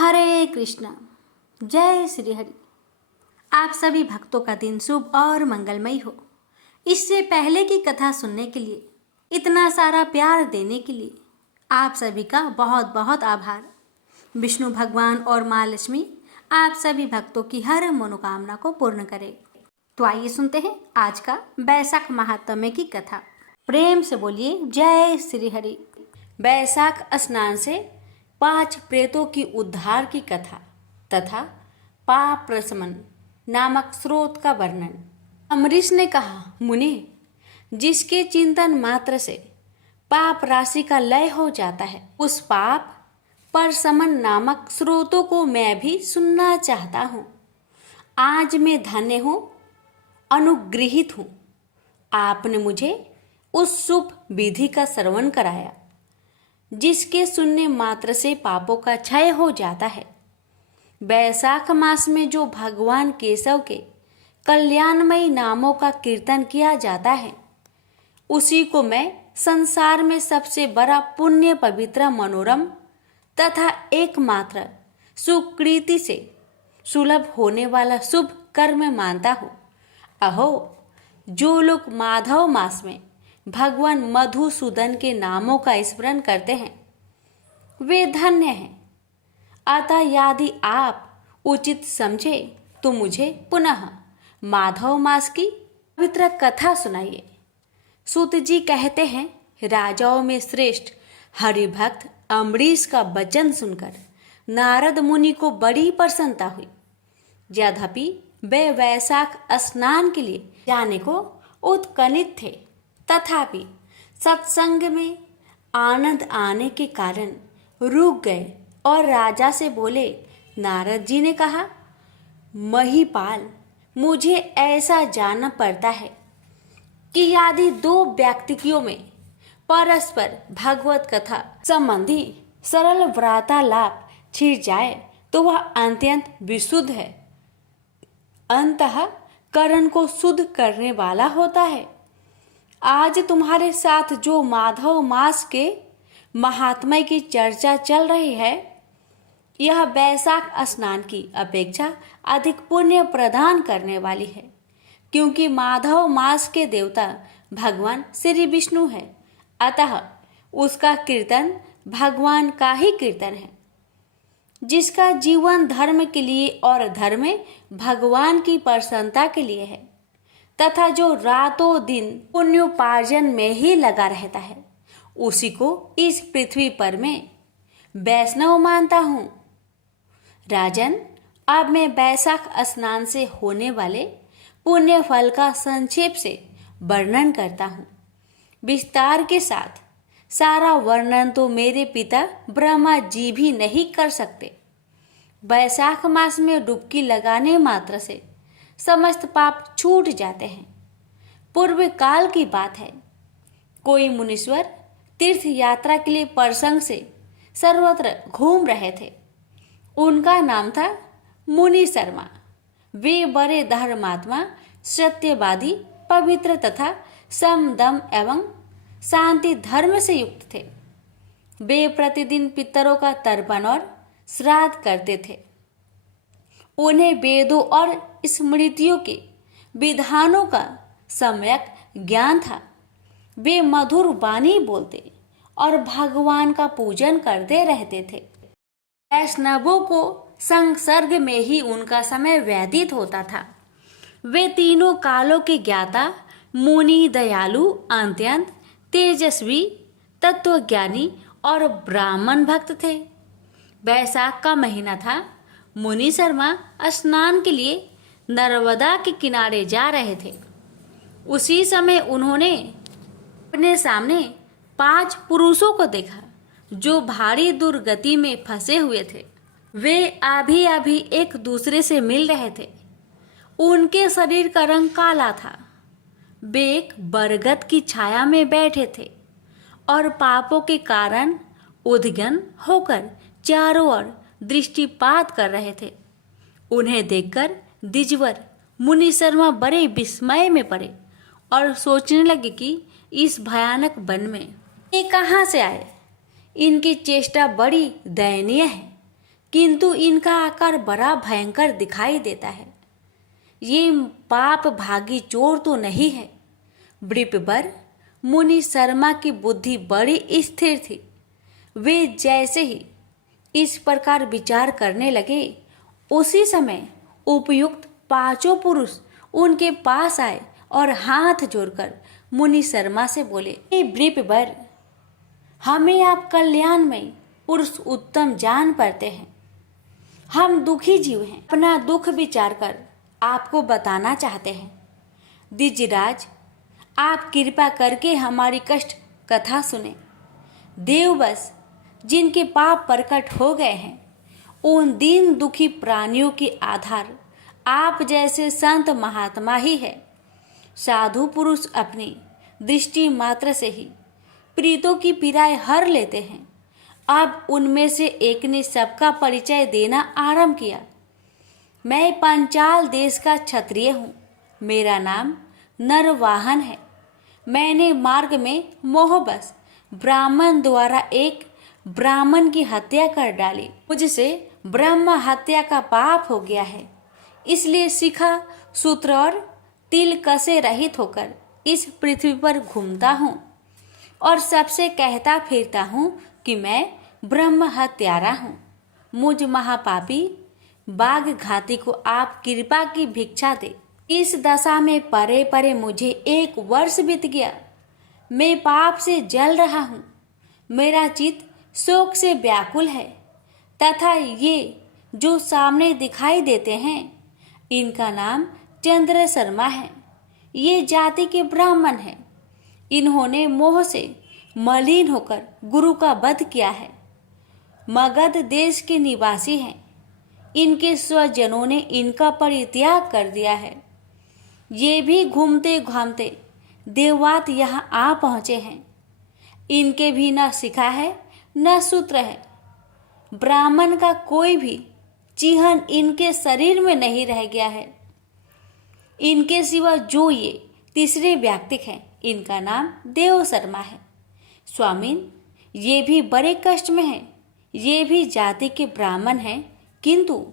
हरे कृष्णा। जय श्री हरि। आप सभी भक्तों का दिन शुभ और मंगलमय हो। इससे पहले की कथा सुनने के लिए, इतना सारा प्यार देने के लिए आप सभी का बहुत बहुत आभार। विष्णु भगवान और माँ लक्ष्मी आप सभी भक्तों की हर मनोकामना को पूर्ण करे। तो आइए सुनते हैं आज का बैसाख महात्म्य की कथा। प्रेम से बोलिए जय श्री हरि। बैसाख स्नान से 5 प्रेतों की उद्धार की कथा तथा पाप प्रशमन नामक स्रोत का वर्णन। अम्बरीश ने कहा, मुनि, जिसके चिंतन मात्र से पाप राशि का लय हो जाता है, उस पाप प्रशमन नामक स्रोतों को मैं भी सुनना चाहता हूँ। आज मैं धन्य हूँ, अनुगृहित हूँ। आपने मुझे उस शुभ विधि का श्रवण कराया जिसके सुनने मात्र से पापों का क्षय हो जाता है। बैसाख मास में जो भगवान केशव के कल्याणमयी नामों का कीर्तन किया जाता है, उसी को मैं संसार में सबसे बड़ा पुण्य पवित्र मनोरम तथा एकमात्र सुकृति से सुलभ होने वाला शुभ कर्म मानता हूँ। अहो, जो लोग माधव मास में भगवान मधुसूदन के नामों का स्मरण करते हैं, वे धन्य हैं। अतः यदि आप उचित समझे तो मुझे पुनः माधव मास की पवित्र कथा सुनाइए। सूत जी कहते हैं, राजाओं में श्रेष्ठ हरिभक्त अम्बरीश का वचन सुनकर नारद मुनि को बड़ी प्रसन्नता हुई। यद्यपि वे बैसाख स्नान के लिए जाने को उत्कंठित थे, तथापि सत्संग में आनंद आने के कारण रुक गए और राजा से बोले। नारद जी ने कहा, महिपाल, मुझे ऐसा जानना पड़ता है कि यदि 2 व्यक्तियों में परस्पर भगवत कथा संबंधी सरल वार्तालाप छिड़ जाए तो वह अत्यंत विशुद्ध है, अंतःकरण को शुद्ध करने वाला होता है। आज तुम्हारे साथ जो माधव मास के महात्म्य की चर्चा चल रही है, यह बैसाख स्नान की अपेक्षा अधिक पुण्य प्रदान करने वाली है, क्योंकि माधव मास के देवता भगवान श्री विष्णु है। अतः उसका कीर्तन भगवान का ही कीर्तन है, जिसका जीवन धर्म के लिए और धर्म में भगवान की प्रसन्नता के लिए है, तथा जो रातों दिन पुण्योपार्जन में ही लगा रहता है, उसी को इस पृथ्वी पर मैं वैष्णव मानता हूँ। राजन, अब मैं बैसाख स्नान से होने वाले पुण्य फल का संक्षेप से वर्णन करता हूँ। विस्तार के साथ सारा वर्णन तो मेरे पिता ब्रह्मा जी भी नहीं कर सकते। बैसाख मास में डुबकी लगाने मात्र से समस्त पाप छूट जाते हैं। पूर्व काल की बात है, कोई मुनीश्वर तीर्थ यात्रा के लिए प्रसंग से सर्वत्र घूम रहे थे। उनका नाम था मुनि शर्मा। वे बड़े धर्मात्मा, सत्यवादी, पवित्र तथा समदम एवं शांति धर्म से युक्त थे। वे प्रतिदिन पितरों का तर्पण और श्राद्ध करते थे। उन्हें वेदों और स्मृतियों के विधानों का सम्यक ज्ञान था। वे मधुर वाणी बोलते और भगवान का पूजन करते रहते थे। वैष्णवों को संसर्ग में ही उनका समय व्यतीत होता था। वे तीनों कालों के ज्ञाता, मुनि, दयालु, अत्यंत तेजस्वी, तत्वज्ञानी और ब्राह्मण भक्त थे। बैसाख का महीना था। मुनि शर्मा स्नान के लिए नर्मदा के किनारे जा रहे थे। उसी समय उन्होंने अपने सामने 5 पुरुषों को देखा, जो भारी दुर्गति में फंसे हुए थे। वे अभी एक दूसरे से मिल रहे थे। उनके शरीर का रंग काला था। वे एक बरगद की छाया में बैठे थे और पापों के कारण उद्विग्न होकर चारों ओर दृष्टिपात कर रहे थे। उन्हें देखकर द्विजवर मुनि शर्मा बड़े विस्मय में पड़े और सोचने लगे कि इस भयानक वन में ये कहाँ से आए। इनकी चेष्टा बड़ी दयनीय है। किंतु इनका आकार बड़ा भयंकर दिखाई देता है। ये पाप भागी चोर तो नहीं है। ब्रिपबर मुनि शर्मा की बुद्धि बड़ी स्थिर थी। वे जैसे ही इस प्रकार विचार करने लगे, उसी समय उपयुक्त पांचों पुरुष उनके पास आए और हाथ जोड़कर मुनि शर्मा से बोले, हे ब्रिपबर, हमें आप कल्याणमय पुरुष उत्तम जान पड़ते हैं। हम दुखी जीव हैं। अपना दुख विचार कर आपको बताना चाहते हैं। द्विजराज, आप कृपा करके हमारी कष्ट कथा सुने। देववश जिनके पाप प्रकट हो गए हैं, उन दीन दुखी प्राणियों के आधार आप जैसे संत महात्मा ही है। साधु पुरुष अपनी दृष्टि मात्र से ही प्रीतों की पीड़ाएं हर लेते हैं। अब उनमें से एक ने सबका परिचय देना आरंभ किया। मैं पांचाल देश का क्षत्रिय हूँ। मेरा नाम नरवाहन है। मैंने मार्ग में मोहबस ब्राह्मण द्वारा एक ब्राह्मण की हत्या कर डाली। मुझसे ब्रह्म हत्या का पाप हो गया है। इसलिए शिखा, सूत्र और तिल कसे रहित होकर इस पृथ्वी पर घूमता हूँ और सबसे कहता फिरता हूँ कि मैं ब्रह्म हत्यारा हूँ। मुझ महापापी बाघ घाती को आप कृपा की भिक्षा दे। इस दशा में परे परे मुझे 1 वर्ष बीत गया। मैं पाप से जल रहा हूँ। मेरा चित्त शोक से व्याकुल है तथा ये जो सामने दिखाई देते हैं, इनका नाम चंद्र शर्मा है। ये जाति के ब्राह्मण हैं। इन्होंने मोह से मलिन होकर गुरु का वध किया है। मगध देश के निवासी हैं। इनके स्वजनों ने इनका परित्याग कर दिया है। ये भी घूमते घामते देववात यहाँ आ पहुँचे हैं। इनके भी न शिखा है न सूत्र है। ब्राह्मण का कोई भी चिन्ह इनके शरीर में नहीं रह गया है। इनके सिवा जो ये तीसरे व्यक्ति हैं, इनका नाम देव शर्मा है। स्वामीन, ये भी बड़े कष्ट में हैं। ये भी जाति के ब्राह्मण हैं, किंतु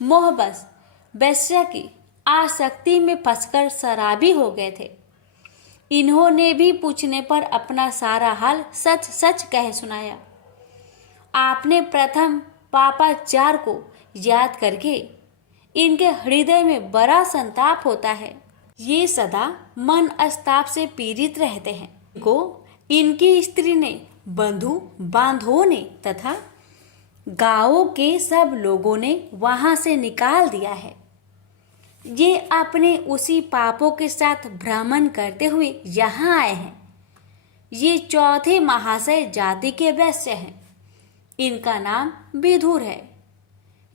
मोहबस वैश्या की आसक्ति में फंसकर शराबी हो गए थे। इन्होंने भी पूछने पर अपना सारा हाल सच सच कह सुनाया। आपने प्रथम पापाचार को याद करके इनके हृदय में बड़ा संताप होता है। ये सदा मन अस्ताप से पीड़ित रहते हैं। इनको इनकी स्त्री ने, बंधु बांधवों ने तथा गांवों के सब लोगों ने वहां से निकाल दिया है। ये अपने उसी पापों के साथ भ्रमण करते हुए यहाँ आए हैं। ये चौथे महाशय जाति के वैश्य हैं। इनका नाम विदुर है।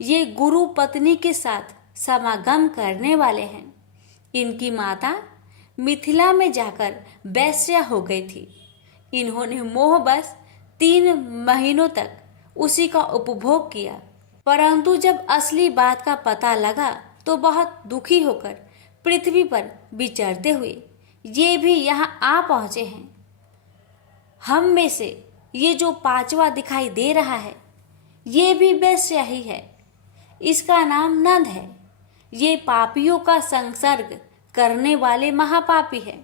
ये गुरु पत्नी के साथ समागम करने वाले हैं। इनकी माता मिथिला में जाकर वैश्या हो गई थी। इन्होंने मोहबस 3 महीनों तक उसी का उपभोग किया, परंतु जब असली बात का पता लगा तो बहुत दुखी होकर पृथ्वी पर विचरते हुए ये भी यहाँ आ पहुँचे हैं। हम में से ये जो 5वां दिखाई दे रहा है, ये भी वैश्य ही है। इसका नाम नंद है। ये पापियों का संसर्ग करने वाले महापापी है।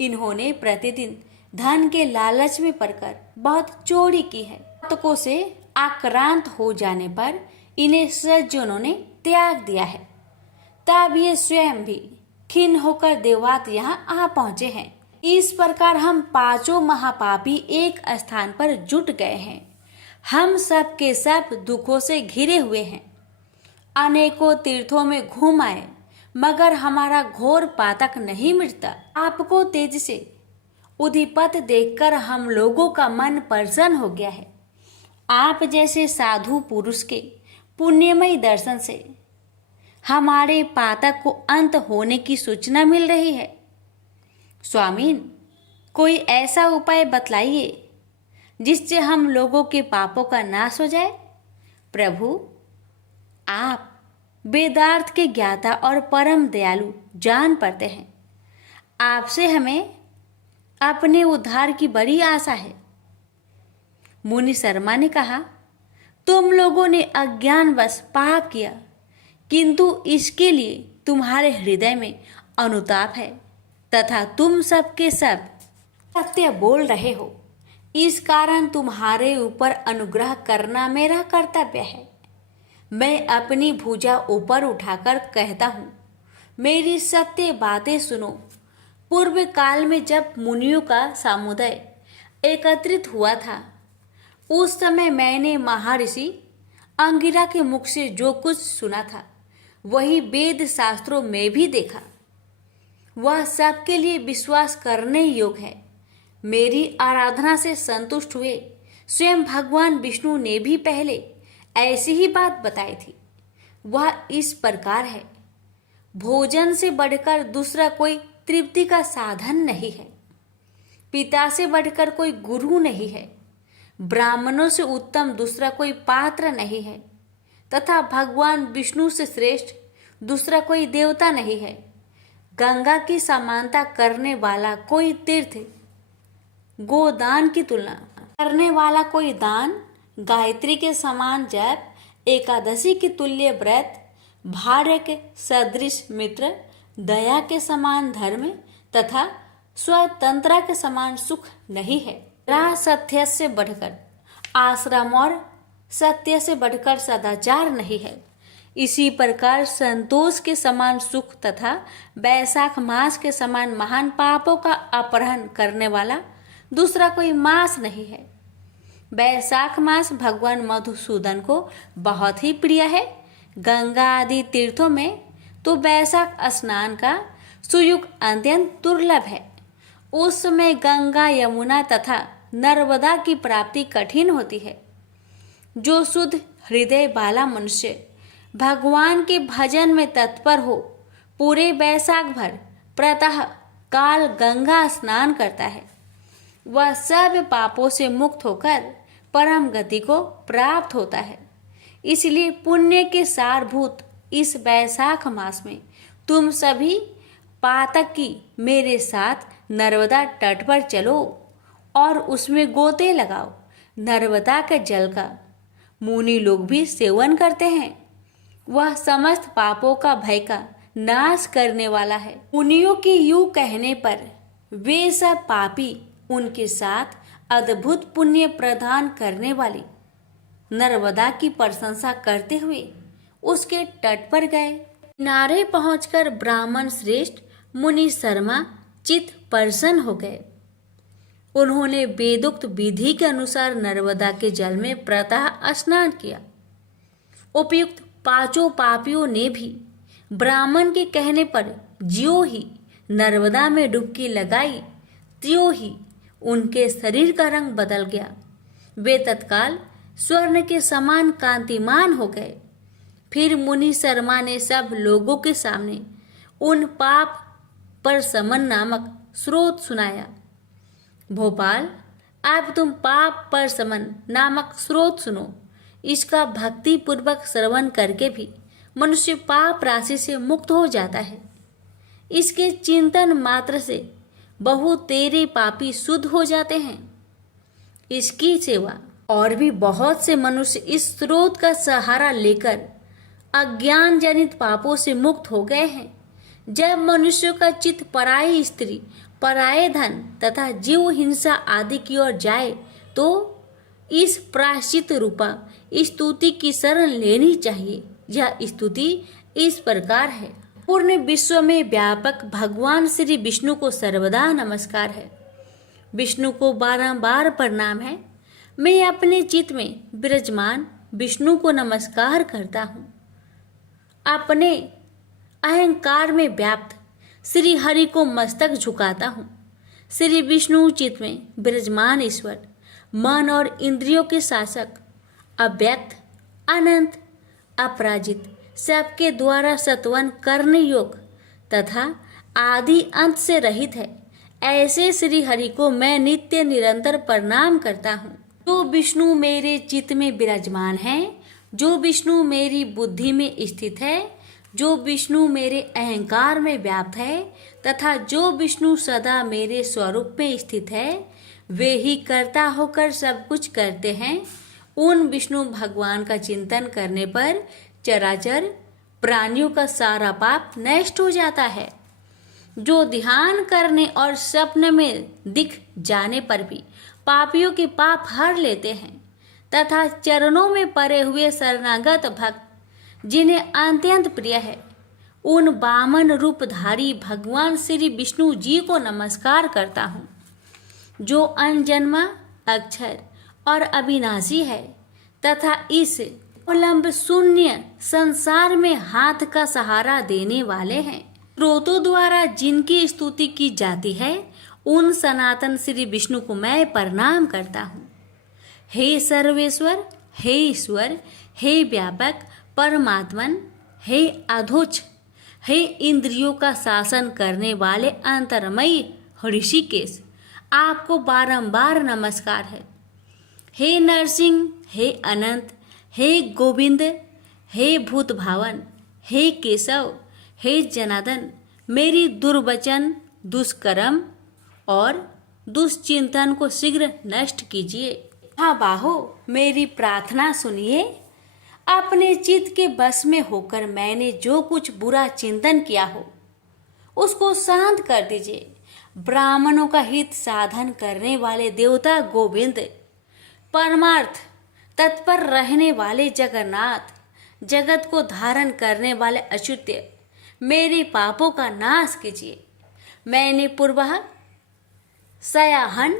इन्होंने प्रतिदिन धन के लालच में पड़कर बहुत चोरी की है। तकों से आक्रांत हो जाने पर इन्हें सज्जनों ने त्याग दिया है। तब ये स्वयं भी खिन्न होकर देववात यहाँ आ पहुँचे हैं। इस प्रकार हम 5 महापापी एक स्थान पर जुट गए हैं। हम सब के सब दुखों से घिरे हुए हैं। अनेकों तीर्थों में घूम आए, मगर हमारा घोर पातक नहीं मिटता। आपको तेज से उधिपत देखकर हम लोगों का मन प्रसन्न हो गया है। आप जैसे साधु पुरुष के पुण्यमय दर्शन से हमारे पातक को अंत होने की सूचना मिल रही है। स्वामीन, कोई ऐसा उपाय बतलाइए जिससे हम लोगों के पापों का नाश हो जाए। प्रभु, आप वेदार्थ के ज्ञाता और परम दयालु जान पड़ते हैं। आपसे हमें अपने उद्धार की बड़ी आशा है। मुनि शर्मा ने कहा, तुम लोगों ने अज्ञानवश पाप किया, किंतु इसके लिए तुम्हारे हृदय में अनुताप है तथा तुम सबके सब सत्य बोल रहे हो। इस कारण तुम्हारे ऊपर अनुग्रह करना मेरा कर्तव्य है। मैं अपनी भुजा ऊपर उठाकर कहता हूँ, मेरी सत्य बातें सुनो। पूर्व काल में जब मुनियों का समुदाय एकत्रित हुआ था, उस समय मैंने महर्षि अंगिरा के मुख से जो कुछ सुना था वही वेद शास्त्रों में भी देखा। वह सबके लिए विश्वास करने योग्य है। मेरी आराधना से संतुष्ट हुए स्वयं भगवान विष्णु ने भी पहले ऐसी ही बात बताई थी। वह इस प्रकार है, भोजन से बढ़कर दूसरा कोई तृप्ति का साधन नहीं है, पिता से बढ़कर कोई गुरु नहीं है, ब्राह्मणों से उत्तम दूसरा कोई पात्र नहीं है, तथा भगवान विष्णु से श्रेष्ठ दूसरा कोई देवता नहीं है। गंगा की समानता करने वाला कोई तीर्थ, गोदान की तुलना करने वाला कोई दान, गायत्री के समान जप, एकादशी के तुल्य व्रत, भार्य के सदृश मित्र, दया के समान धर्म तथा स्वतंत्रता के समान सुख नहीं है। राह सत्य से बढ़कर आश्रम और सत्य से बढ़कर सदाचार नहीं है। इसी प्रकार संतोष के समान सुख तथा वैशाख मास के समान महान पापों का अपहरण करने वाला दूसरा कोई मास नहीं है। वैशाख मास भगवान मधुसूदन को बहुत ही प्रिय है। गंगा आदि तीर्थों में तो वैशाख स्नान का सुयुग अत्यंत दुर्लभ है। उस समय गंगा, यमुना तथा नर्मदा की प्राप्ति कठिन होती है। जो शुद्ध हृदय वाला मनुष्य भगवान के भजन में तत्पर हो, पूरे वैशाख भर प्रातः काल गंगा स्नान करता है। वह सब पापों से मुक्त होकर परम गति को प्राप्त होता है। इसलिए पुण्य के सारभूत इस वैशाख मास में तुम सभी पातक की मेरे साथ नर्मदा तट पर चलो और उसमें गोते लगाओ। नर्मदा के जल का मुनि लोग भी सेवन करते हैं। वह समस्त पापों का भय का नाश करने वाला है। मुनियों के यूं कहने पर वे सब पापी उनके साथ अद्भुत पुण्य प्रदान करने वाली नर्मदा की प्रशंसा करते हुए उसके तट पर गए। किनारे पहुंचकर ब्राह्मण श्रेष्ठ मुनि शर्मा चित्त प्रसन्न हो गए। उन्होंने वेदोक्त विधि के अनुसार नर्मदा के जल में प्रातः स्नान किया। उपयुक्त पांचों पापियों ने भी ब्राह्मण के कहने पर ज्यों ही नर्मदा में डुबकी लगाई, त्यों ही उनके शरीर का रंग बदल गया। वे तत्काल स्वर्ण के समान कांतिमान हो गए। फिर मुनि शर्मा ने सब लोगों के सामने उन पाप पर समन नामक स्रोत सुनाया। भोपाल, अब तुम पाप पर समन नामक स्रोत सुनो। इसका भक्ति पूर्वक श्रवण करके भी मनुष्य पाप राशि से मुक्त हो जाता है। इसके चिंतन मात्र से बहुत तेरे पापी शुद्ध हो जाते हैं। इसकी सेवा और भी बहुत से मनुष्य इस स्रोत का सहारा लेकर अज्ञान जनित पापों से मुक्त हो गए हैं। जब मनुष्य का चित्त पराई स्त्री, पराये धन तथा जीव हिंसा आदि की ओर जाए तो इस प्रायश्चित रूपा स्तुति की शरण लेनी चाहिए। यह स्तुति इस प्रकार है। पूर्ण विश्व में व्यापक भगवान श्री विष्णु को सर्वदा नमस्कार है। विष्णु को बारंबार प्रणाम है। मैं अपने चित्त में विराजमान विष्णु को नमस्कार करता हूँ। अपने अहंकार में व्याप्त श्री हरि को मस्तक झुकाता हूँ। श्री विष्णु चित्त में विराजमान ईश्वर, मन और इंद्रियों के शासक, अव्यक्त, अनंत, अपराजित, सबके द्वारा सत्वन करने योग्य तथा आदि अंत से रहित है। ऐसे श्री हरि को मैं नित्य निरंतर प्रणाम करता हूँ। जो विष्णु मेरे चित्त में विराजमान है, जो विष्णु मेरी बुद्धि में स्थित है, जो विष्णु मेरे अहंकार में व्याप्त है तथा जो विष्णु सदा मेरे स्वरूप में स्थित है, वे ही कर्ता होकर सब कुछ करते हैं। उन विष्णु भगवान का चिंतन करने पर चराचर प्राणियों का सारा पाप नष्ट हो जाता है। जो ध्यान करने और सपने में दिख जाने पर भी पापियों के पाप हर लेते हैं तथा चरणों में पड़े हुए शरणागत भक्त जिन्हें अत्यंत प्रिय है, उन वामन रूपधारी भगवान श्री विष्णु जी को नमस्कार करता हूँ, जो अनजन्मा, अक्षर और अविनाशी है तथा इस अवलंब शून्य संसार में हाथ का सहारा देने वाले हैं। स्रोतों द्वारा जिनकी स्तुति की जाती है, उन सनातन श्री विष्णु को मैं प्रणाम करता हूँ। हे सर्वेश्वर, हे ईश्वर, हे व्यापक परमात्मन, हे अधोच्च, हे इंद्रियों का शासन करने वाले अंतरमयी ऋषिकेश, आपको बारंबार नमस्कार है। हे नरसिंह, हे अनंत, हे गोविंद, हे भूत भावन, हे केशव, हे जनार्दन, मेरी दुर्वचन, दुष्कर्म और दुष्चिंतन को शीघ्र नष्ट कीजिए। हाँ बाहो, मेरी प्रार्थना सुनिए। अपने चित्त के बस में होकर मैंने जो कुछ बुरा चिंतन किया हो उसको शांत कर दीजिए। ब्राह्मणों का हित साधन करने वाले देवता गोविंद, परमार्थ तत्पर रहने वाले जगन्नाथ, जगत को धारण करने वाले अच्युत, मेरे पापों का नाश कीजिए। मैंने पूर्वः, सायाहन,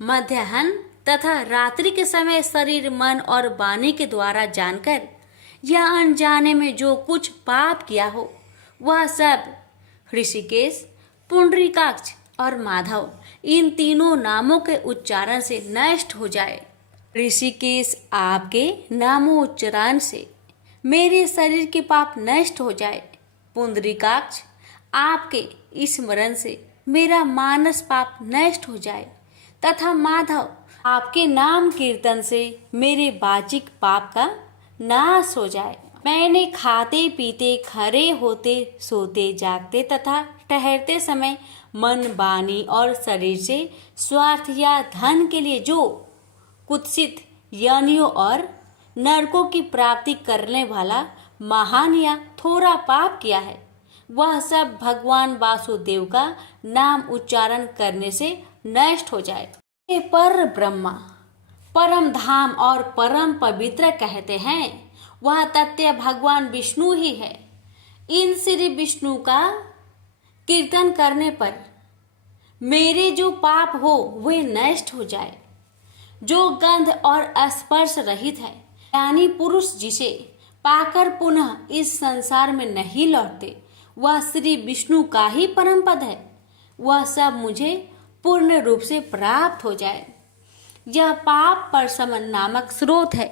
मध्याह्न तथा रात्रि के समय शरीर, मन और वाणी के द्वारा जानकर या अनजाने में जो कुछ पाप किया हो, वह सब ऋषिकेश, पुंडरीकाक्ष और माधव, इन तीनों नामों के उच्चारण से नष्ट हो जाए। ऋषिकेश, आपके नामोच्चारण से मेरे शरीर के पाप नष्ट हो जाए। पुंडरीकाक्ष, आपके स्मरण से मेरा मानस पाप नष्ट हो जाए तथा माधव, आपके नाम कीर्तन से मेरे वाचिक पाप का नाश हो जाए। मैंने खाते पीते, खड़े होते, सोते, जागते तथा ठहरते समय मन, वाणी और शरीर से स्वार्थ या धन के लिए जो कुत्सित योनियों और नरकों की प्राप्ति करने वाला महान या थोड़ा पाप किया है, वह सब भगवान वासुदेव का नाम उच्चारण करने से नष्ट हो जाए। ये पर ब्रह्मा, परम धाम और परम पवित्र कहते हैं, वह तथ्य भगवान विष्णु ही है। इन श्री विष्णु का कीर्तन करने पर मेरे जो पाप हो वे नष्ट हो जाए। जो गंध और स्पर्श रहित है, ज्ञानी पुरुष जिसे पाकर पुनः इस संसार में नहीं लौटते, वह श्री विष्णु का ही परम पद है। वह सब मुझे पूर्ण रूप से प्राप्त हो जाए। यह पाप परशमन नामक स्रोत है।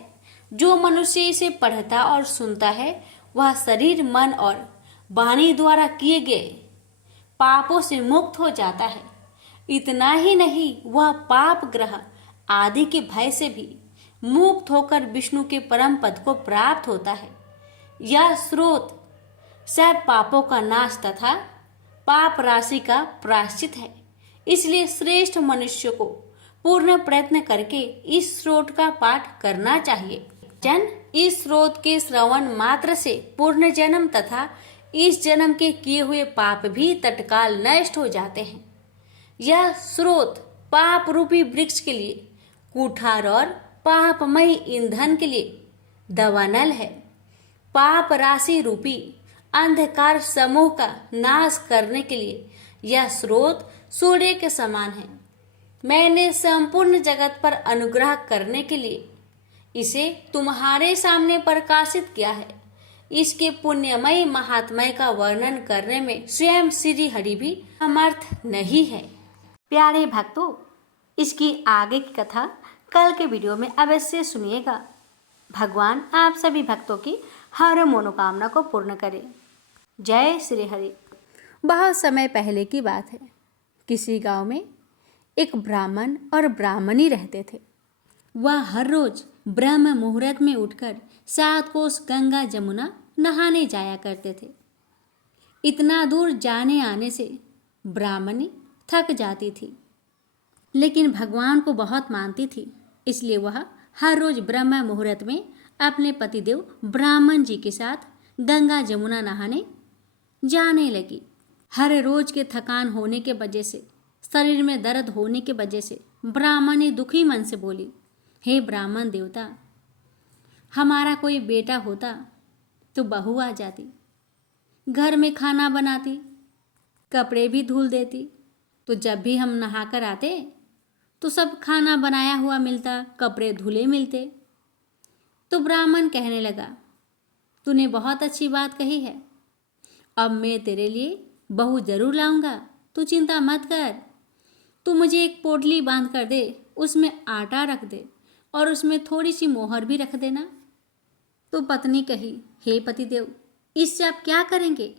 जो मनुष्य इसे पढ़ता और सुनता है, वह शरीर, मन और वाणी द्वारा किए गए पापों से मुक्त हो जाता है। इतना ही नहीं, वह पाप ग्रह आदि के भय से भी मुक्त होकर विष्णु के परम पद को प्राप्त होता है। यह स्रोत सब पापों का नाश तथा पाप राशि का प्रायश्चित है। इसलिए श्रेष्ठ मनुष्य को पूर्ण प्रयत्न करके इस स्रोत का पाठ करना चाहिए। इस स्रोत के श्रवण मात्र से पूर्ण जन्म तथा इस जन्म के किए हुए पाप भी तत्काल नष्ट हो जाते हैं। यह स्रोत पाप रूपी वृक्ष के लिए कुठार और पापमयी ईंधन के लिए दवानल है। पाप राशि रूपी अंधकार समूह का नाश करने के लिए यह स्रोत सूर्य के समान है। मैंने संपूर्ण जगत पर अनुग्रह करने के लिए इसे तुम्हारे सामने प्रकाशित किया है। इसके पुण्यमय महात्म्य का वर्णन करने में स्वयं श्री हरि भी समर्थ नहीं है। प्यारे भक्तों, इसकी आगे की कथा कल के वीडियो में अवश्य सुनिएगा। भगवान आप सभी भक्तों की हर मनोकामना को पूर्ण करे। जय श्री हरि। बहुत समय पहले की बात है। किसी गांव में एक ब्राह्मण और ब्राह्मणी रहते थे। वह हर रोज ब्रह्म मुहूर्त में उठकर 7 कोस गंगा जमुना नहाने जाया करते थे। इतना दूर जाने आने से ब्राह्मणी थक जाती थी, लेकिन भगवान को बहुत मानती थी, इसलिए वह हर रोज ब्रह्म मुहूर्त में अपने पतिदेव ब्राह्मण जी के साथ गंगा जमुना नहाने जाने लगी। हर रोज के थकान होने के वजह से, शरीर में दर्द होने के वजह से ब्राह्मण ने दुखी मन से बोली, हे ब्राह्मण देवता, हमारा कोई बेटा होता तो बहू आ जाती, घर में खाना बनाती, कपड़े भी धुल देती, तो जब भी हम नहाकर आते तो सब खाना बनाया हुआ मिलता, कपड़े धुले मिलते। तो ब्राह्मण कहने लगा, तूने बहुत अच्छी बात कही है, अब मैं तेरे लिए बहू जरूर लाऊंगा, तू चिंता मत कर। तू मुझे एक पोटली बांध कर दे, उसमें आटा रख दे और उसमें थोड़ी सी मोहर भी रख देना। तो पत्नी कही, हे पतिदेव, इससे आप क्या करेंगे?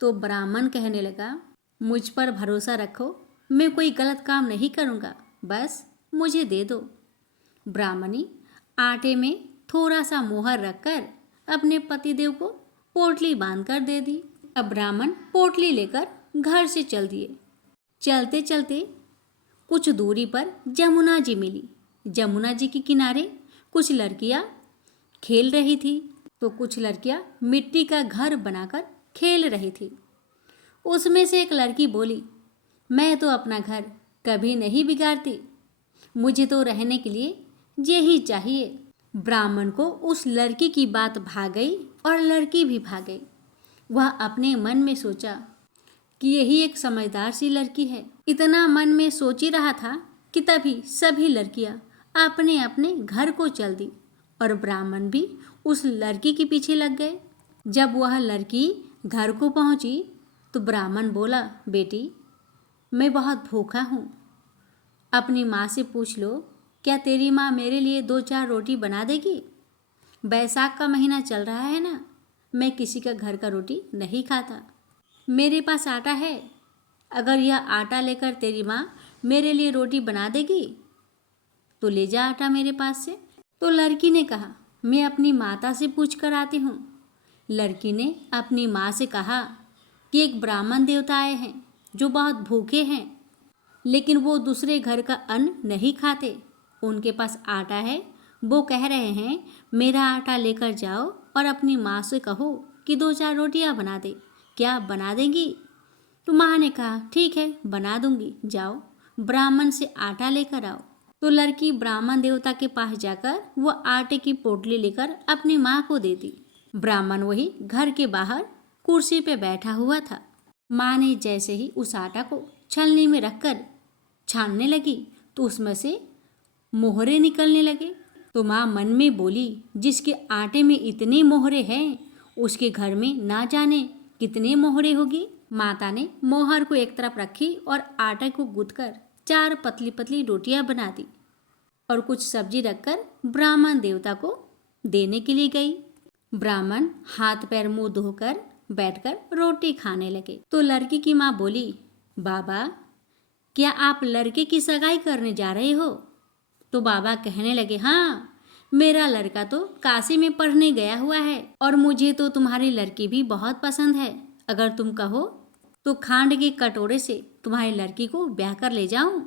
तो ब्राह्मण कहने लगा, मुझ पर भरोसा रखो, मैं कोई गलत काम नहीं करूँगा, बस मुझे दे दो। ब्राह्मणी आटे में थोड़ा सा मोहर रखकर अपने पतिदेव को पोटली बांधकर दे दी। अब ब्राह्मण पोटली लेकर घर से चल दिए। चलते चलते कुछ दूरी पर जमुना जी मिली। जमुना जी के किनारे कुछ लड़कियां खेल रही थी, तो कुछ लड़कियां मिट्टी का घर बनाकर खेल रही थी। उसमें से एक लड़की बोली, मैं तो अपना घर कभी नहीं बिगाड़ती, मुझे तो रहने के लिए यही चाहिए। ब्राह्मण को उस लड़की की बात भा गई और लड़की भी भाग गई। वह अपने मन में सोचा कि यही एक समझदार सी लड़की है। इतना मन में सोच ही रहा था कि तभी सभी लड़कियां अपने अपने घर को चल दी और ब्राह्मण भी उस लड़की के पीछे लग गए। जब वह लड़की घर को पहुंची तो ब्राह्मण बोला, बेटी, मैं बहुत भूखा हूँ, अपनी माँ से पूछ लो, क्या तेरी माँ मेरे लिए 2-4 रोटी बना देगी? बैसाख का महीना चल रहा है ना, मैं किसी का घर का रोटी नहीं खाता, मेरे पास आटा है, अगर यह आटा लेकर तेरी माँ मेरे लिए रोटी बना देगी तो ले जा आटा मेरे पास से। तो लड़की ने कहा, मैं अपनी माता से पूछ कर आती हूँ। लड़की ने अपनी माँ से कहा कि एक ब्राह्मण देवता आए हैं जो बहुत भूखे हैं, लेकिन वो दूसरे घर का अन्न नहीं खाते, उनके पास आटा है, वो कह रहे हैं मेरा आटा लेकर जाओ और अपनी माँ से कहो कि 2-4 रोटियां बना दे, क्या बना देंगी? तो माँ ने कहा, ठीक है, बना दूंगी, जाओ ब्राह्मण से आटा लेकर आओ। तो लड़की ब्राह्मण देवता के पास जाकर वो आटे की पोटली लेकर अपनी माँ को दे दी। ब्राह्मण वही घर के बाहर कुर्सी पे बैठा हुआ था। माँ ने जैसे ही उस आटा को छलनी में रखकर छानने लगी तो उसमें से मोहरे निकलने लगे। तो माँ मन में बोली, जिसके आटे में इतने मोहरे हैं उसके घर में ना जाने कितने मोहरे होगी। माता ने मोहर को एक तरफ रखी और आटे को गूंथकर 4 पतली पतली रोटियां बना दी और कुछ सब्जी रखकर ब्राह्मण देवता को देने के लिए गई। ब्राह्मण हाथ पैर मुंह धोकर बैठकर रोटी खाने लगे। तो लड़की की माँ बोली, बाबा, क्या आप लड़के की सगाई करने जा रहे हो? तो बाबा कहने लगे, हाँ, मेरा लड़का तो काशी में पढ़ने गया हुआ है और मुझे तो तुम्हारी लड़की भी बहुत पसंद है। अगर तुम कहो तो खांड के कटोरे से तुम्हारी लड़की को ब्याह कर ले जाऊं।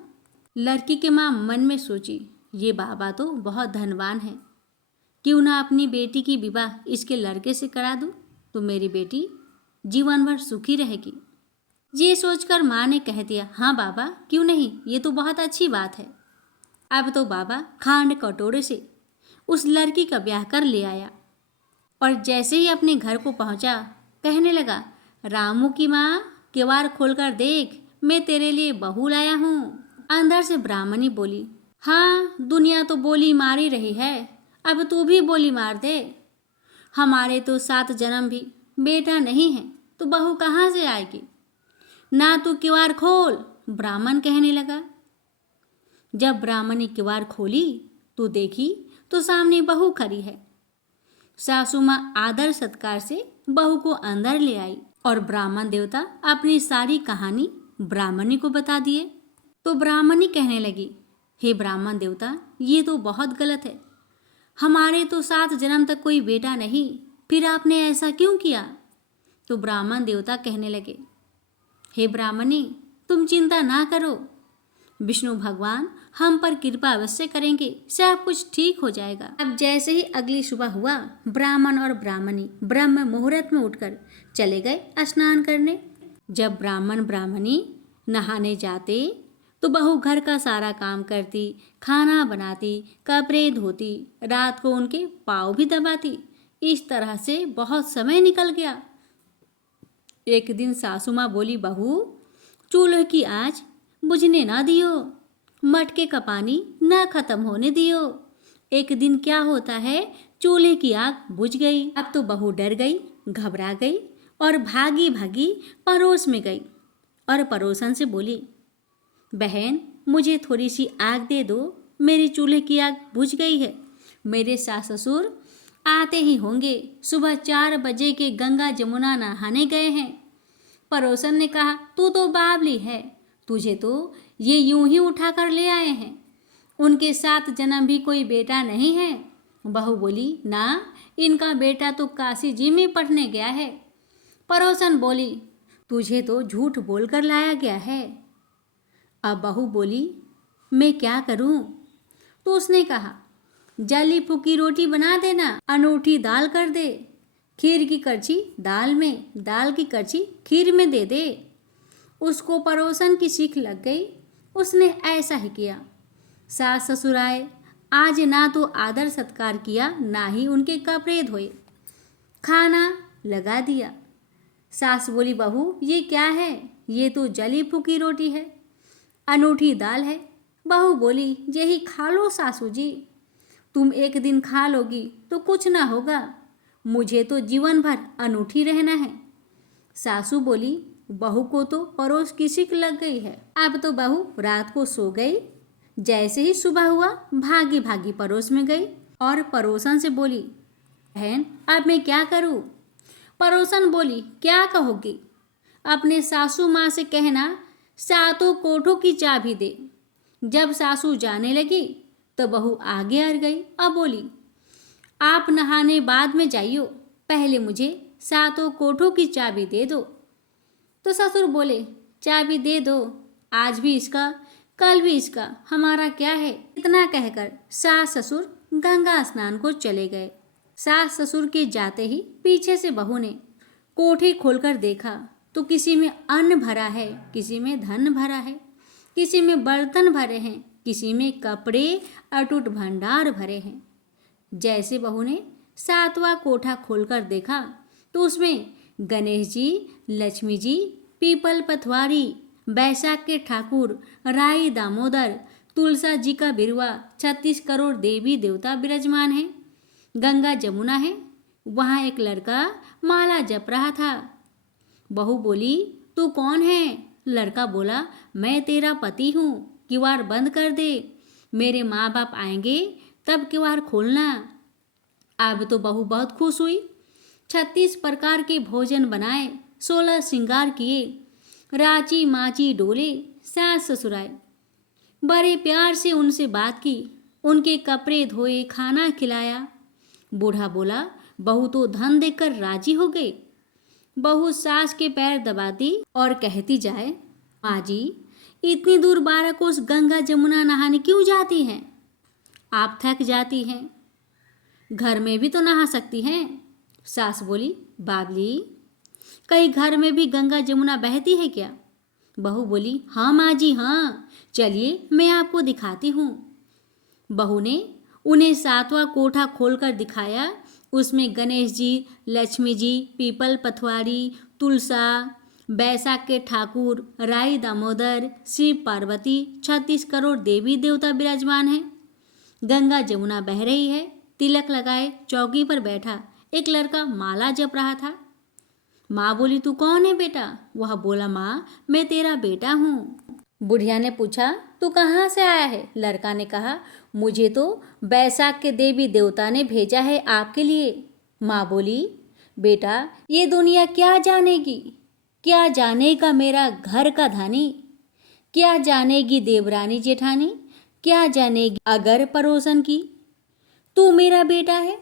लड़की की माँ मन में सोची, ये बाबा तो बहुत धनवान है, क्यों ना अपनी बेटी की विवाह इसके लड़के से करा दूं, तो मेरी बेटी जीवन भर सुखी रहेगी। ये सोचकर माँ ने कह दिया, हाँ बाबा, क्यों नहीं, ये तो बहुत अच्छी बात है। अब तो बाबा खांड कटोरे से उस लड़की का ब्याह कर ले आया और जैसे ही अपने घर को पहुंचा कहने लगा, रामू की माँ, किवाड़ खोलकर देख, मैं तेरे लिए बहू लाया हूँ। अंदर से ब्राह्मणी बोली, हाँ, दुनिया तो बोली मार ही रही है, अब तू भी बोली मार दे। हमारे तो 7 जन्म भी बेटा नहीं है तो बहू कहाँ से आएगी? ना तू किवाड़ खोल, ब्राह्मण कहने लगा। जब ब्राह्मणी किवाड़ खोली तो देखी तो सामने बहू खड़ी है। सासू माँ आदर सत्कार से बहू को अंदर ले आई और ब्राह्मण देवता अपनी सारी कहानी ब्राह्मणी को बता दिए। तो ब्राह्मणी कहने लगी, हे ब्राह्मण देवता, ये तो बहुत गलत है, हमारे तो 7 जन्म तक कोई बेटा नहीं, फिर आपने ऐसा क्यों किया? तो ब्राह्मण देवता कहने लगे, हे ब्राह्मणी, तुम चिंता ना करो, विष्णु भगवान हम पर कृपा अवश्य करेंगे, सब कुछ ठीक हो जाएगा। अब जैसे ही अगली सुबह हुआ, ब्राह्मण और ब्राह्मणी ब्रह्म मुहूर्त में उठकर चले गए स्नान करने। जब ब्राह्मण ब्राह्मणी नहाने जाते तो बहू घर का सारा काम करती, खाना बनाती, कपड़े धोती, रात को उनके पाँव भी दबाती। इस तरह से बहुत समय निकल गया। एक दिन सासू माँ बोली, बहू चूल्हे की आँच बुझने ना दियो, मटके का पानी ना खत्म होने दियो। एक दिन क्या होता है, चूल्हे की आग बुझ गई। अब तो बहू डर गई, घबरा गई और भागी भागी पड़ोस में गई और पड़ोसन से बोली, बहन मुझे थोड़ी सी आग दे दो, मेरी चूल्हे की आग बुझ गई है। मेरे सास ससुर आते ही होंगे, सुबह 4 बजे के गंगा जमुना नहाने गए हैं। पड़ोसन ने कहा, तू तो बावली है, तुझे तो ये यूं ही उठा कर ले आए हैं, उनके 7 जन्म भी कोई बेटा नहीं है। बहू बोली, ना, इनका बेटा तो काशी जी में पढ़ने गया है। पड़ोसन बोली, तुझे तो झूठ बोलकर लाया गया है। अब बहू बोली, मैं क्या करूं? तो उसने कहा, जली फूकी रोटी बना देना, अनूठी दाल कर दे, खीर की करछी दाल में, दाल की करछी खीर में दे दे। उसको पड़ोसन की सीख लग गई, उसने ऐसा ही किया। सास ससुर आए, आज ना तो आदर सत्कार किया, ना ही उनके कपड़े धोए, खाना लगा दिया। सास बोली, बहू ये क्या है? ये तो जली फूकी रोटी है, अनूठी दाल है। बहू बोली, यही खा लो सासू जी, तुम एक दिन खा लोगी तो कुछ ना होगा, मुझे तो जीवन भर अनूठी रहना है। सासू बोली, बहू को तो पड़ोस की सीख लग गई है। अब तो बहू रात को सो गई। जैसे ही सुबह हुआ, भागी भागी पड़ोस में गई और पड़ोसन से बोली, बहन अब मैं क्या करूं? पड़ोसन बोली, क्या कहोगी? अपने सासू माँ से कहना 7 कोठों की चाबी दे। जब सासू जाने लगी तो बहू आगे अड़ गई। अब बोली, आप नहाने बाद में जाइयो, पहले मुझे 7 कोठों की चाबी दे दो। तो ससुर बोले, चाबी दे दो, आज भी इसका कल भी इसका, हमारा क्या है। इतना कहकर सास ससुर गंगा स्नान को चले गए। सास ससुर के जाते ही पीछे से बहू ने कोठी खोलकर देखा तो किसी में अन्न भरा है, किसी में धन भरा है, किसी में बर्तन भरे हैं, किसी में कपड़े अटूट भंडार भरे हैं। जैसे बहू ने 7वां कोठा खोलकर देखा तो उसमें गणेश जी, लक्ष्मी जी, पीपल पथवारी, बैसाख के ठाकुर, राई दामोदर, तुलसा जी का बिरुआ, 36 करोड़ देवी देवता विराजमान हैं। गंगा जमुना है, वहाँ एक लड़का माला जप रहा था। बहू बोली, तू कौन है? लड़का बोला, मैं तेरा पति हूँ, किवाड़ बंद कर दे, मेरे माँ बाप आएंगे तब किवाड़ खोलना। अब तो बहू बहुत खुश हुई। 36 प्रकार के भोजन बनाए, 16 श्रृंगार किए, राची माची डोले। सास ससुर आए, बड़े प्यार से उनसे बात की, उनके कपड़े धोए, खाना खिलाया। बूढ़ा बोला, बहू तो धन देकर राजी हो गई। बहू सास के पैर दबाती और कहती जाए, माँ जी इतनी दूर 12 कोस गंगा जमुना नहाने क्यों जाती हैं? आप थक जाती हैं, घर में भी तो नहा सकती हैं। सास बोली, बाबली कहीं घर में भी गंगा जमुना बहती है क्या? बहू बोली, हाँ माँ जी हाँ, चलिए मैं आपको दिखाती हूँ। बहू ने उन्हें 7वां कोठा खोलकर दिखाया। उसमें गणेश जी, लक्ष्मी जी, पीपल पथवारी, तुलसा, बैसाख के ठाकुर, राई दामोदर, शिव पार्वती, 36 करोड़ देवी देवता विराजमान हैं। गंगा जमुना बह रही है। तिलक लगाए चौकी पर बैठा एक लड़का माला जप रहा था। माँ बोली, तू कौन है बेटा? वह बोला, माँ मैं तेरा बेटा हूँ। बुढ़िया ने पूछा, तू कहाँ से आया है? लड़का ने कहा, मुझे तो बैसाख के देवी देवता ने भेजा है आपके लिए। माँ बोली, बेटा ये दुनिया क्या जानेगी, क्या जानेगा मेरा घर का धानी, क्या जानेगी देवरानी जेठानी, क्या जानेगी अगर पड़ोसन की, तू मेरा बेटा है।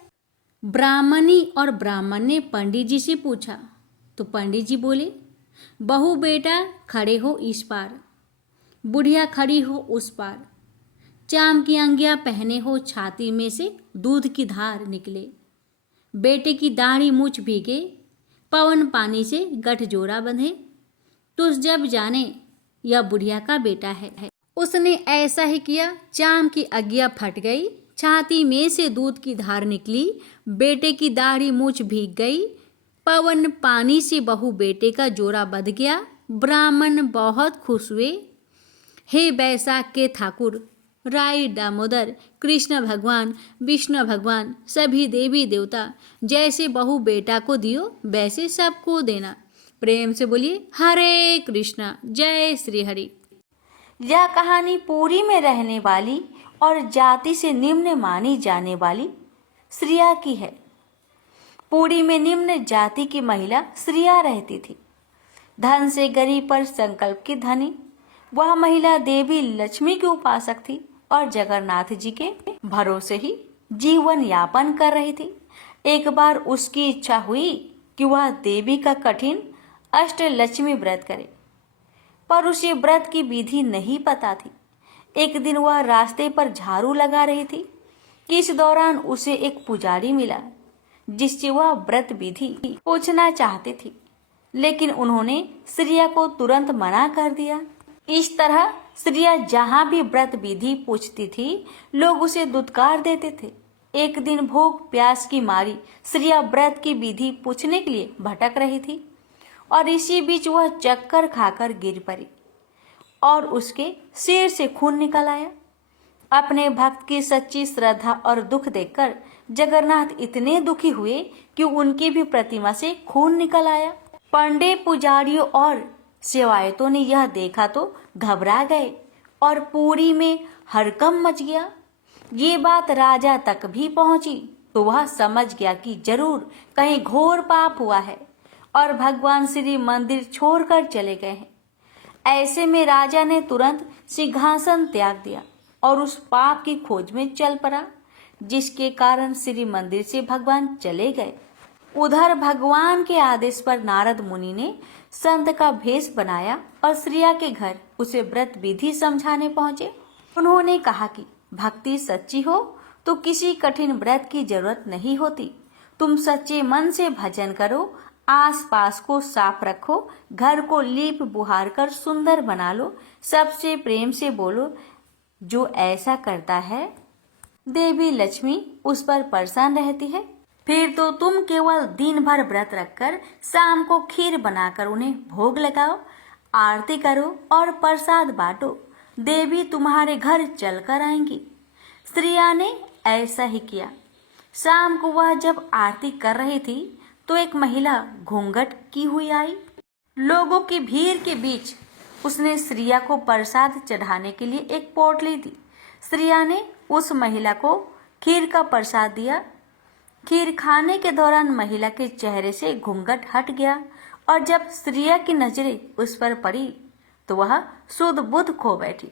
ब्राह्मणी और ब्राह्मण ने पंडित जी से पूछा तो पंडित जी बोले, बहू बेटा खड़े हो इस पार, बुढ़िया खड़ी हो उस पार, चाम की अंगिया पहने हो छाती में से दूध की धार निकले, बेटे की दाढ़ी मूछ भीगे, पवन पानी से गठजोड़ा बंधे, तुझ जब जाने यह बुढ़िया का बेटा है। उसने ऐसा ही किया। चाम की अगिया फट गई, छाती में से दूध की धार निकली, बेटे की दाढ़ी मूछ भीग गई, पवन पानी से बहू बेटे का जोड़ा बंध गया। ब्राह्मण बहुत खुश हुए। हे बैसाख के ठाकुर, राय दामोदर, कृष्ण भगवान, विष्णु भगवान, सभी देवी देवता, जैसे बहू बेटा को दियो वैसे सबको देना। प्रेम से बोलिए हरे कृष्णा, जय श्री हरि। यह कहानी पुरी में रहने वाली और जाति से निम्न मानी जाने वाली श्रिया की है। पुरी में निम्न जाति की महिला श्रिया रहती थी। धन से गरीब पर संकल्प की धनी वह महिला देवी लक्ष्मी की उपासक थी और जगन्नाथ जी के भरोसे ही जीवन यापन कर रही थी। एक बार उसकी इच्छा हुई कि वह देवी का कठिन अष्टलक्ष्मी व्रत करे, पर उसे व्रत की विधि नहीं पता थी। एक दिन वह रास्ते पर झाड़ू लगा रही थी कि इस दौरान उसे एक पुजारी मिला जिससे वह व्रत विधि पूछना चाहती थी, लेकिन उन्होंने श्रिया को तुरंत मना कर दिया। इस तरह श्रिया जहाँ भी व्रत विधि पूछती थी लोग उसे दुत्कार देते थे। एक दिन भूख प्यास की मारी श्रिया व्रत की विधि पूछने के लिए भटक रही थी और इसी बीच वह चक्कर खाकर गिर पड़ी और उसके सिर से खून निकल आया। अपने भक्त की सच्ची श्रद्धा और दुख देखकर जगन्नाथ इतने दुखी हुए कि उनकी भी प्रतिमा से खून निकल आया। पंडित, पुजारियों और सेवायतों ने यह देखा तो घबरा गए और पुरी में हड़कंप मच गया। ये बात राजा तक भी पहुंची तो वह समझ गया कि जरूर कहीं घोर पाप हुआ है और भगवान श्री मंदिर छोड़कर चले गए हैं। ऐसे में राजा ने तुरंत सिंहासन त्याग दिया और उस पाप की खोज में चल पड़ा जिसके कारण श्री मंदिर से भगवान चले गए। उधर भगवान के आदेश पर नारद मुनि ने संत का भेष बनाया और श्रिया के घर उसे व्रत विधि समझाने पहुंचे। उन्होंने कहा कि भक्ति सच्ची हो तो किसी कठिन व्रत की जरूरत नहीं होती। तुम सच्चे मन से भजन करो, आसपास को साफ रखो, घर को लीप बुहार कर सुंदर बना लो, सबसे प्रेम से बोलो। जो ऐसा करता है देवी लक्ष्मी उस पर प्रसन्न रहती है। फिर तो तुम केवल दिन भर व्रत रखकर शाम को खीर बनाकर उन्हें भोग लगाओ, आरती करो और प्रसाद बांटो, देवी तुम्हारे घर चलकर आएंगी। श्रिया ने ऐसा ही किया। शाम को वह जब आरती कर रही थी तो एक महिला घूंघट की हुई आई। लोगों की भीड़ के बीच उसने श्रिया को प्रसाद चढ़ाने के लिए एक पोटली दी। श्रिया ने उस महिला को खीर का प्रसाद दिया। खीर खाने के दौरान महिला के चेहरे से घूंघट हट गया और जब श्रिया की नजरें उस पर पड़ी तो वह सुध बुध खो बैठी।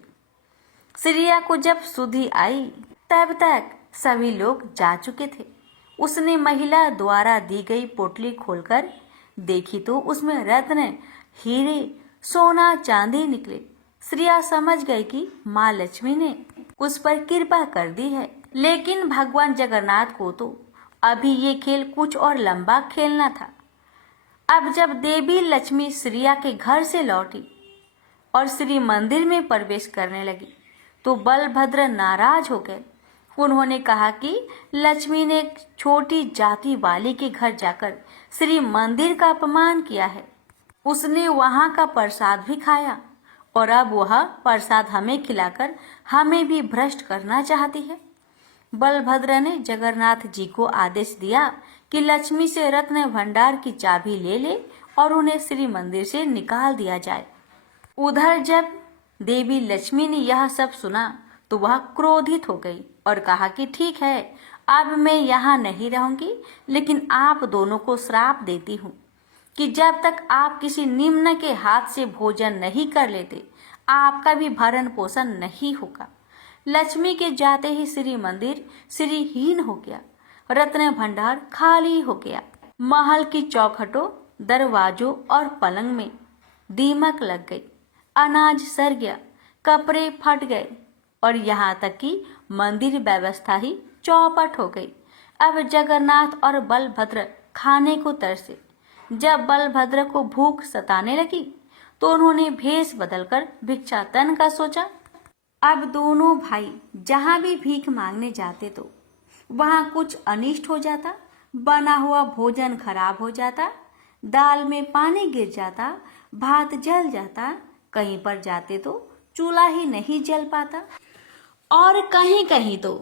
श्रिया को जब सुधि आई तब तक सभी लोग जा चुके थे। उसने महिला द्वारा दी गई पोटली खोलकर देखी तो उसमें रत्न, हीरे, सोना, चांदी निकले। श्रिया समझ गई कि माँ लक्ष्मी ने उस पर कृपा कर दी है, लेकिन भगवान जगन्नाथ को तो अभी ये खेल कुछ और लंबा खेलना था। अब जब देवी लक्ष्मी श्रिया के घर से लौटी और श्री मंदिर में प्रवेश करने लगी तो बलभद्र नाराज हो गए। उन्होंने कहा कि लक्ष्मी ने एक छोटी जाति वाली के घर जाकर श्री मंदिर का अपमान किया है। उसने वहां का प्रसाद भी खाया और अब वह प्रसाद हमें खिलाकर हमें भी भ्रष्ट करना चाहती है। बलभद्र ने जगन्नाथ जी को आदेश दिया कि लक्ष्मी से रत्न भंडार की चाबी ले ले और उन्हें श्री मंदिर से निकाल दिया जाए। उधर जब देवी लक्ष्मी ने यह सब सुना तो वह क्रोधित हो गई और कहा कि ठीक है, अब मैं यहाँ नहीं रहूंगी, लेकिन आप दोनों को श्राप देती हूँ कि जब तक आप किसी निम्न के हाथ से भोजन नहीं कर लेते आपका भी भरण पोषण नहीं होगा। लक्ष्मी के जाते ही श्री मंदिर श्रीहीन हो गया, रत्न भंडार खाली हो गया। महल की चौखटों, दरवाजों और पलंग में दीमक लग गई, अनाज सड़ गया, कपड़े फट गए और यहाँ तक कि मंदिर व्यवस्था ही चौपट हो गई। अब जगन्नाथ और बलभद्र खाने को तरसे। जब बलभद्र को भूख सताने लगी तो उन्होंने भेष बदलकर भिक्षाटन का सोचा। अब दोनों भाई जहाँ भी भीख मांगने जाते तो वहाँ कुछ अनिष्ट हो जाता, बना हुआ भोजन खराब हो जाता, दाल में पानी गिर जाता, भात जल जाता, कहीं पर जाते तो चूल्हा ही नहीं जल पाता और कहीं कहीं तो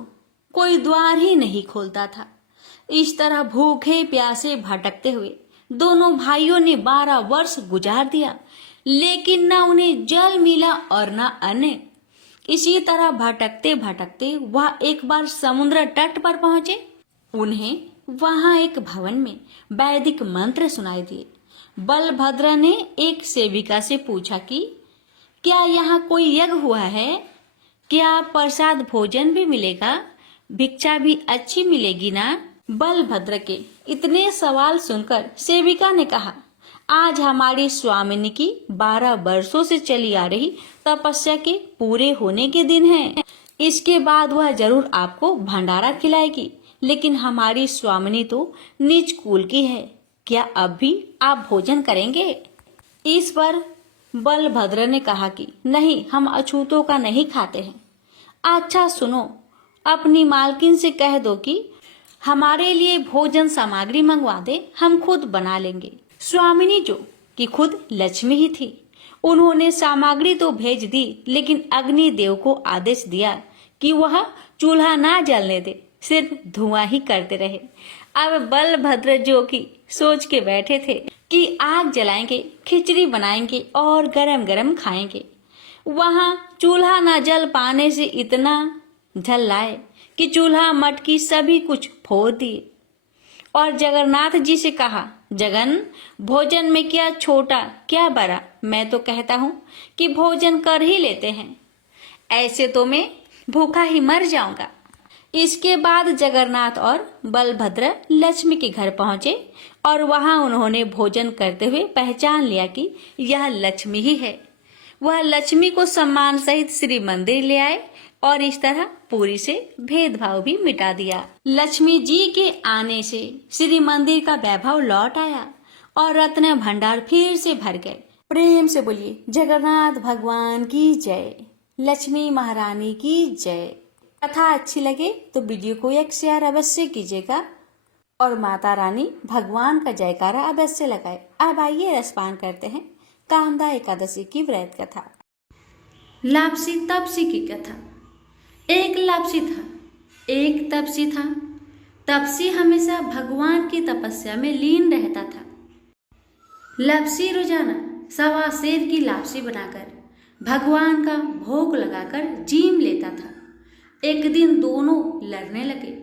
कोई द्वार ही नहीं खोलता था। इस तरह भूखे प्यासे भटकते हुए दोनों भाइयों ने 12 वर्ष गुजार दिया, लेकिन न उन्हें जल मिला और न अन्न। इसी तरह भटकते भटकते वह एक बार समुद्र तट पर पहुंचे। उन्हें वहां एक भवन में वैदिक मंत्र सुनाई दिए। बलभद्र ने एक सेविका से पूछा कि क्या यहाँ कोई यज्ञ हुआ है? क्या प्रसाद भोजन भी मिलेगा? भिक्षा भी अच्छी मिलेगी ना? बलभद्र के इतने सवाल सुनकर सेविका ने कहा, आज हमारी स्वामिनी की 12 वर्षों से चली आ रही तपस्या के पूरे होने के दिन है। इसके बाद वह जरूर आपको भंडारा खिलाएगी, लेकिन हमारी स्वामिनी तो नीच कुल की है। क्या अब भी आप भोजन करेंगे? इस पर बलभद्र ने कहा कि नहीं, हम अछूतों का नहीं खाते हैं। अच्छा सुनो, अपनी मालकिन से कह दो कि हमारे लिए भोजन सामग्री मंगवा दे, हम खुद बना लेंगे। स्वामिनी जो कि खुद लक्ष्मी ही थी, उन्होंने सामग्री तो भेज दी, लेकिन अग्निदेव को आदेश दिया कि वह चूल्हा ना जलने दे, सिर्फ धुआं ही करते रहे। अब बलभद्र जो कि सोच के बैठे थे कि आग जलाएंगे, खिचड़ी बनाएंगे और गरम गरम खाएंगे, वहां चूल्हा न जल पाने से इतना झल लाए कि चूल्हा मटकी सभी कुछ फोड़ दिए और जगन्नाथ जी से कहा, जगन, भोजन में क्या छोटा क्या बड़ा, मैं तो कहता हूँ कि भोजन कर ही लेते हैं, ऐसे तो मैं भूखा ही मर जाऊंगा। इसके बाद जगन्नाथ और बलभद्र लक्ष्मी के घर पहुंचे और वहां उन्होंने भोजन करते हुए पहचान लिया कि यह लक्ष्मी ही है। वह लक्ष्मी को सम्मान सहित श्री मंदिर ले आए और इस तरह पूरी से भेदभाव भी मिटा दिया। लक्ष्मी जी के आने से श्री मंदिर का वैभव लौट आया और रत्न भंडार फिर से भर गए। प्रेम से बोलिए जगन्नाथ भगवान की जय, लक्ष्मी महारानी की जय। कथा अच्छी लगे तो वीडियो को एक शेयर अवश्य कीजिएगा और माता रानी भगवान का जयकारा अवश्य लगाए। अब आइए रसपान करते हैं कामदा एकादशी की व्रत कथा। लापसी तपसी की कथा। एक लापसी था, एक तपसी था। तपसी हमेशा भगवान की तपस्या में लीन रहता था। लापसी रोजाना 1.25 सेर की लापसी बनाकर भगवान का भोग लगाकर जीम लेता था। एक दिन दोनों लड़ने लगे।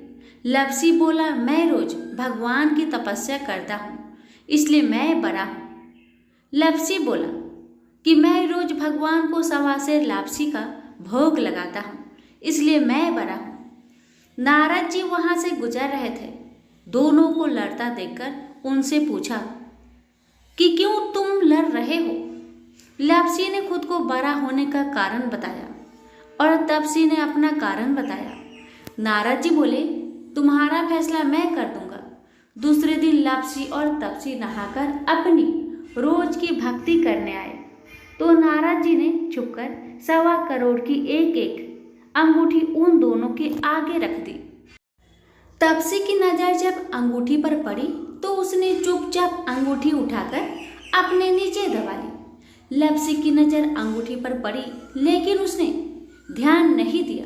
लापसी बोला, मैं रोज भगवान की तपस्या करता हूँ, इसलिए मैं बड़ा हूँ। लापसी बोला कि मैं रोज भगवान को 1.25 सेर लापसी का भोग लगाता हूँ, इसलिए मैं बड़ा हूँ। नारद जी वहां से गुजर रहे थे। दोनों को लड़ता देखकर उनसे पूछा कि क्यों तुम लड़ रहे हो? लापसी ने खुद को बड़ा होने का कारण बताया और तपसी ने अपना कारण बताया। नारद जी बोले, तुम्हारा फैसला मैं कर दूंगा। दूसरे दिन लापसी और तपसी नहाकर अपनी रोज की भक्ति करने आए तो नारद जी ने छुपकर 1.25 करोड़ की एक अंगूठी उन दोनों के आगे रख दी। तपसी की नजर जब अंगूठी पर पड़ी तो उसने चुपचाप अंगूठी उठाकर अपने नीचे दबा ली। लापसी की नजर अंगूठी पर पड़ी, लेकिन उसने ध्यान नहीं दिया।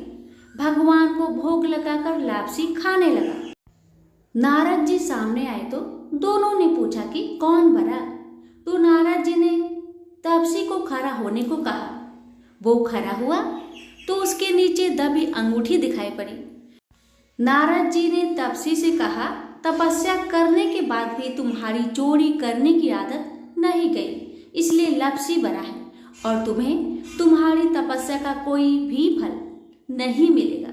भगवान को भोग लगाकर लापसी खाने लगा। नारद जी सामने आए तो दोनों ने पूछा कि कौन बड़ा? तो नारद जी ने तपसी को खड़ा होने को कहा। वो खड़ा हुआ तो उसके नीचे दबी अंगूठी दिखाई पड़ी। नारद जी ने तपसी से कहा, तपस्या करने के बाद भी तुम्हारी चोरी करने की आदत नहीं गई, इसलिए लापसी बड़ा है और तुम्हें तुम्हारी तपस्या का कोई भी फल नहीं मिलेगा।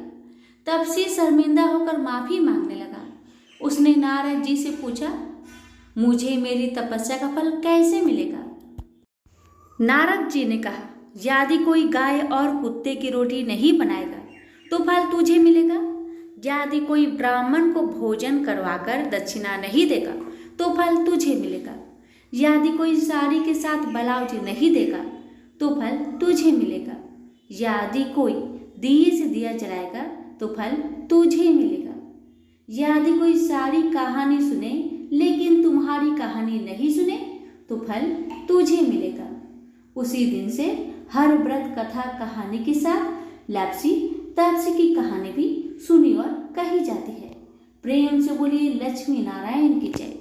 तपसी शर्मिंदा होकर माफी मांगने लगा। उसने नारद जी से पूछा, मुझे मेरी तपस्या का फल कैसे मिलेगा? नारद जी ने कहा, यदि कोई गाय और कुत्ते की रोटी नहीं बनाएगा तो फल तुझे मिलेगा। यदि कोई ब्राह्मण को भोजन करवाकर दक्षिणा नहीं देगा तो फल तुझे मिलेगा। यदि कोई साड़ी के साथ ब्लाउज नहीं देगा तो फल तुझे मिलेगा। यदि कोई दिए से दिया जलाएगा तो फल तुझे मिलेगा। यदि कोई सारी कहानी सुने लेकिन तुम्हारी कहानी नहीं सुने तो फल तुझे मिलेगा। उसी दिन से हर व्रत कथा कहानी के साथ लापसी तापसी की कहानी भी सुनी और कही जाती है। प्रेम से बोलिए लक्ष्मी नारायण की जय।